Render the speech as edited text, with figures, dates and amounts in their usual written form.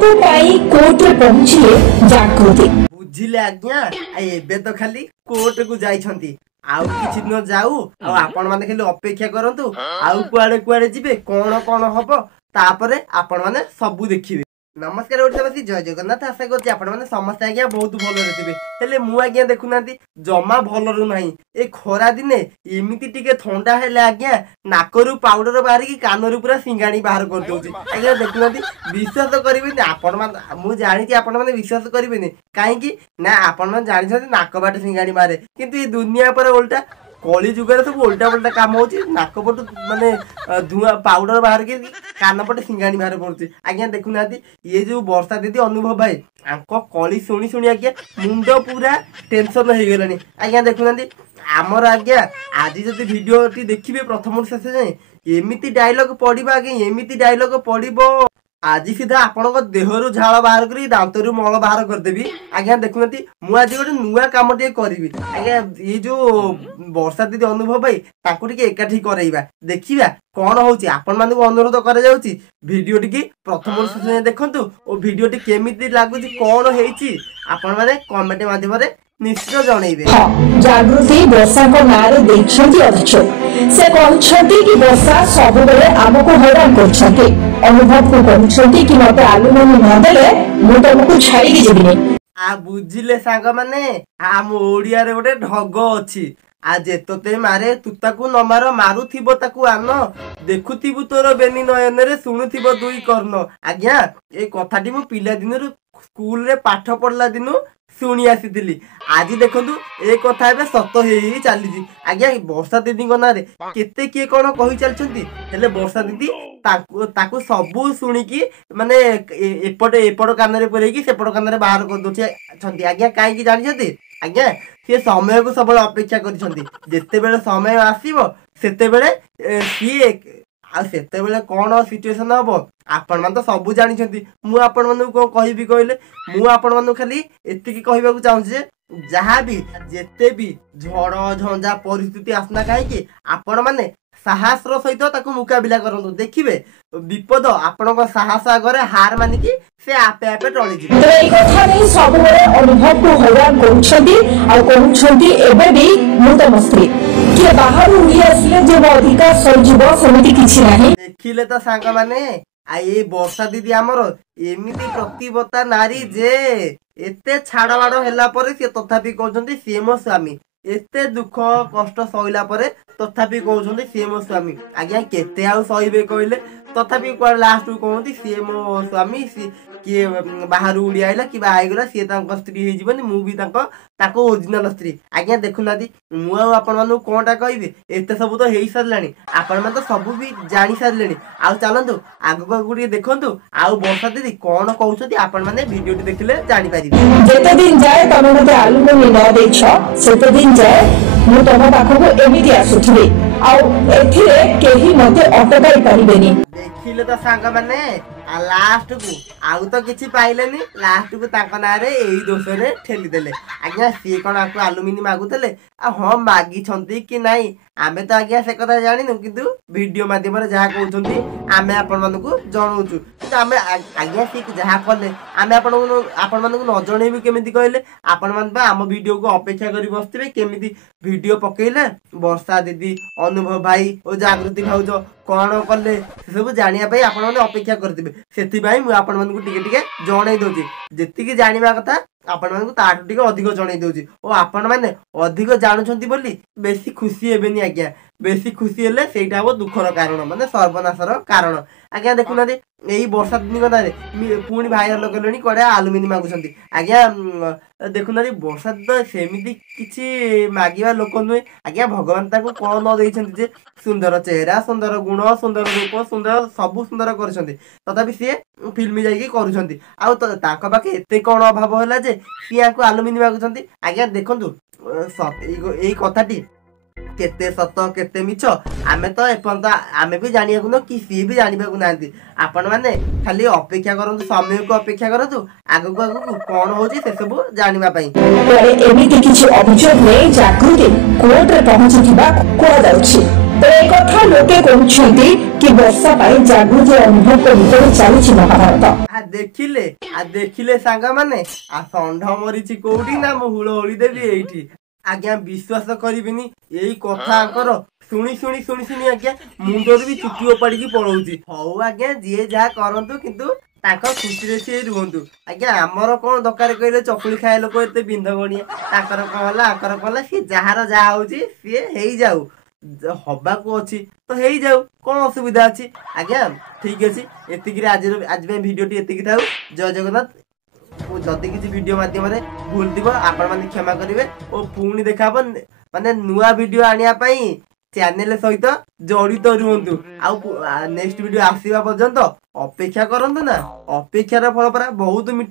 Court रे पहुंचिले जागृति बुझिले आज्ञा एबे तो खाली कोर्ट को जाइछंती आउ किछि न जाऊ आ आपण माने खाली अपेक्षा करंतु आउ कुआडे कुआडे जिबे कोन कोन हबो तापरे आपण माने सब देखिबे। नमस्कार ओडिशावासी जय जगन्नाथ आशा करछि आपण माने समस्त आज्ञा बहुत भलो रहथिबे हेले मु आज्ञा देखुनांती जमा भलो रु नाही ए खरा दिने एमिति टिके ठंडा हेले आज्ञा नाकरू पाउडर बाहर की कानरू पूरा सिंगाणी बाहर कर दोछि आज्ञा देखुनांती विश्वास करिबेनी आपण माने मु जानि कि आपण माने विश्वास करिबेनी काहे कि ना आपण माने जानि छथि नाक बाट सिंगाणी मारे किंतु ए दुनिया पर उल्टा कली जुगर सब उल्टा उल्टा काम हो नाक पट माने धुआं पाउडर बाहर के कान पटे सिंगाणी बाहर पड़ुଛି आज्ञा देखुना ये जो वर्षा दीदी अनुभव भाई आंक कली शुणी शुणी आज्ञा मुंड पूरा टेंशन हो गलानी आज्ञा देखुना आमर आज्ञा आज जब वीडियो देखिए प्रथम शेष जाए एमती डायलॉग पड़वा आज्ञा एमती डायलॉग पड़ो आज सीधा आपण देहरु झाल बाहर कर दांतरु मल बाहर करदेवी आज्ञा देखुना मुझे गोटे नुआ कम टे करी आज्ञा ये जो वर्षा दीदी अनुभव भाई ताकू टिके एकाठी करैबा देखिबा कौन होची आपण मानकु अनुरोध करा जाउची वीडियो टिके प्रथम से देखंतु ओ वीडियो टी केमिति लागुची कौन हेची आपण माने कमेंट माध्यम रे निश्चित जणैबे। जागृति वर्षा को नारे देखछंती अध्यक्ष से कहछंती कि वर्षा सब बेले हमको हैरान करछंती अनुभव को कहछंती कि मते आलुमनी न देले मु तुमको छाड़ी के जेबिनी आ बुझिले सांग माने हम ओडिया रे गोटे ढग अछि आ जेतते मारे तुताकू न मार मारुथिबो ताकू आन देखुथिबु तोर बेनी नयन रे सुनुथिबो दुई कर्ण आज्ञा ए कथाटी मु पिला दिनरु स्कूल रे पाठ पढ़ला दिनु शुणी आसी आज देखु ए कथा एबे सत हो चली आज्ञा वर्षा दीदी ना केते किए कौन कही चलती हेले वर्षा दीदी ताकू सबू शुणिकी माने एपट कान पुरैकी सेपट कान बाहर कर दे आज्ञा कहीं जानी आज्ञा सी समय को सब अपेक्षा करते समय आसो से सेते बेले कौन सिचुएशन हम आपण मान तो सब जानी मु आपण मान को कहबी कहले मु आपण मान खाली एतिकी कहबा को चाहूँ जे जहाँ भी जेते भी झड़ झंझा परिस्थिति आसना कहीं आपण माने साहस सहित ताकू मुकाबिला करंतु देखिबे विपद आपण साहस आगे हार मानिकी से आपे आपे टळी जिवे। तो এই কথা নেই सबरे अनुभव को हैरान करछंती आ कहछंती एबे भी मु तो मस्त्री के बाहर उड़ी आसिले जे अधिकार सजीव समिति किछि नाही देखिले तो सांग माने आ ये वर्षा दीदी आमर एमिति प्रतिबता नारी जे एते छाड़वाड़ होला परे से तथापि कहछंती से मो स्वामी एते दुख कष्ट सहिला परे तथापि कहछंती से मो स्वामी आज्ञा केते आ सहिबे कहले तथापि को लास्ट को कहंती से मो स्वामी किए बाहर उड़ी आइला कि आईगला सी स्त्री हो जीवन मु भी ताको ओरिजिनल स्त्री आज्ञा देखुना मु आपण मानू कौनटा कहबे एते सब तो हो सारे आपण मान तो सब भी जानी सारे आउ चलतु आगक आगू देखु आउ वर्षा दीदी कौन कहते आपण मैंने भिडियो देखिले जानी पारिबे। जेते दिन जाए तमे मते आलुमनी न देछो सेते दिन जाए मु तम पाखको एमिति आसुथि आउ एथिरे केही मते अटकाई परिबेनी देखिले तो सांग माने आ लास्ट को आउ तो किछि पाइलेनी लास्ट को तांका नारे एई दोषरे ठेली देले आज्ञा सी कोन आकु आलुमिनी मागुतले आ हम मागी छंती कि नाही आमे तो आज्ञा से कथा जानिनु किंतु वीडियो माध्यम रे जहा कहउछंती आमे आपण मानकु जणौछु किंतु आमे आज्ञा सी जहा करले आमे आपण मानकु न जणैबी केमिति कहले आपण मान बा हम वीडियो को अपेक्षा करी बसथिबे केमिति वीडियो पकेइले वर्षा दीदी अनुभव भाई ओ जागृति भाउज कौन कले सब जानिया भाई आपण माने अपेक्षा करथिबे सेति भाई मु आपण मानकु टिके टिके जणै दोची जेतिकी जानिबा कथा आपण मानकु ताठु टिके अधिक जणै दोची ओ आपण माने अधिक जानुछंती बोली बेसी खुशी हेबेनी आज्ञा बेसी खुशी हेले सेटा हो दुखर कारण माने सर्वनाशर कारण आज्ञा देखुना यही वर्षा दिन कथारे पुणी भाइराल कले कड़े आलुमिनी मागुंट आज्ञा देखुना वर्षा तो सेमती किसी मागिबा लोक नुहे आज्ञा भगवान ताको कौन न देइछन्ति जे सुंदर चेहरा सुंदर गुण सुंदर रूप सुंदर सबु सुंदर करछन्ति तथापि सी फिल्म जाइए करूछन्ति आउ ताको पाखे एते कौन अभाव होला जे सी आको आलुमिनी मागुछन्ति आज्ञा देखंतु एई कथाटी केते सत केते मिछ आमे तो एपंत आमे भी जानिया न कि सी भी जानिबा को नांती आपण माने खाली अपेक्षा करंतु समय को अपेक्षा करंतु आगु आगु कोन होची से सब जानिबा पई एमिति किछि अभियोग नै जागृति कोर्ट रे पहुंचीबा को जाउछि। तो एक कथा लोके कहउछंती कि वर्षा पाई जागृति अनुभव कर चली महाभारत। देखिले सांग माने आ षंढ मरीची कोउठी ना मु हुळ होली देबी एइठी। आज्ञा विश्वास करिबिनी एई कथा आंकर शुणी शुणी शुणी शुणी आज्ञा मुंडर भी चुटी ओपाड़ी पड़ौची। हौ आज्ञा जी जहा करंतु किंतु तांकर खुशी सी रुहतु। आज्ञा आमर कौन दरकार कहले चकुली खाए लोक एते बिंद गणिया तांकर कहला आंकर कहला सी जार जहा होची सी हेई जाऊ हबाकू अच्छी तो हेई जाऊ कौन असुविधा अच्छी। आज्ञा ठीक अच्छे एतिक आज भिडियोटी एतिक थाऊ। जय जगन्नाथ। जदि किसी वीडियो माध्यम भूल थी आपण मैंने क्षमा करेंगे और पुणी देखा माने नुआ वीडियो आनिया चैनल सहित जड़ित रुहतु। नेक्स्ट वीडियो आसवा पर्यंत अपेक्षा करंतु ना। अपेक्षार फल परा बहुत मीठा।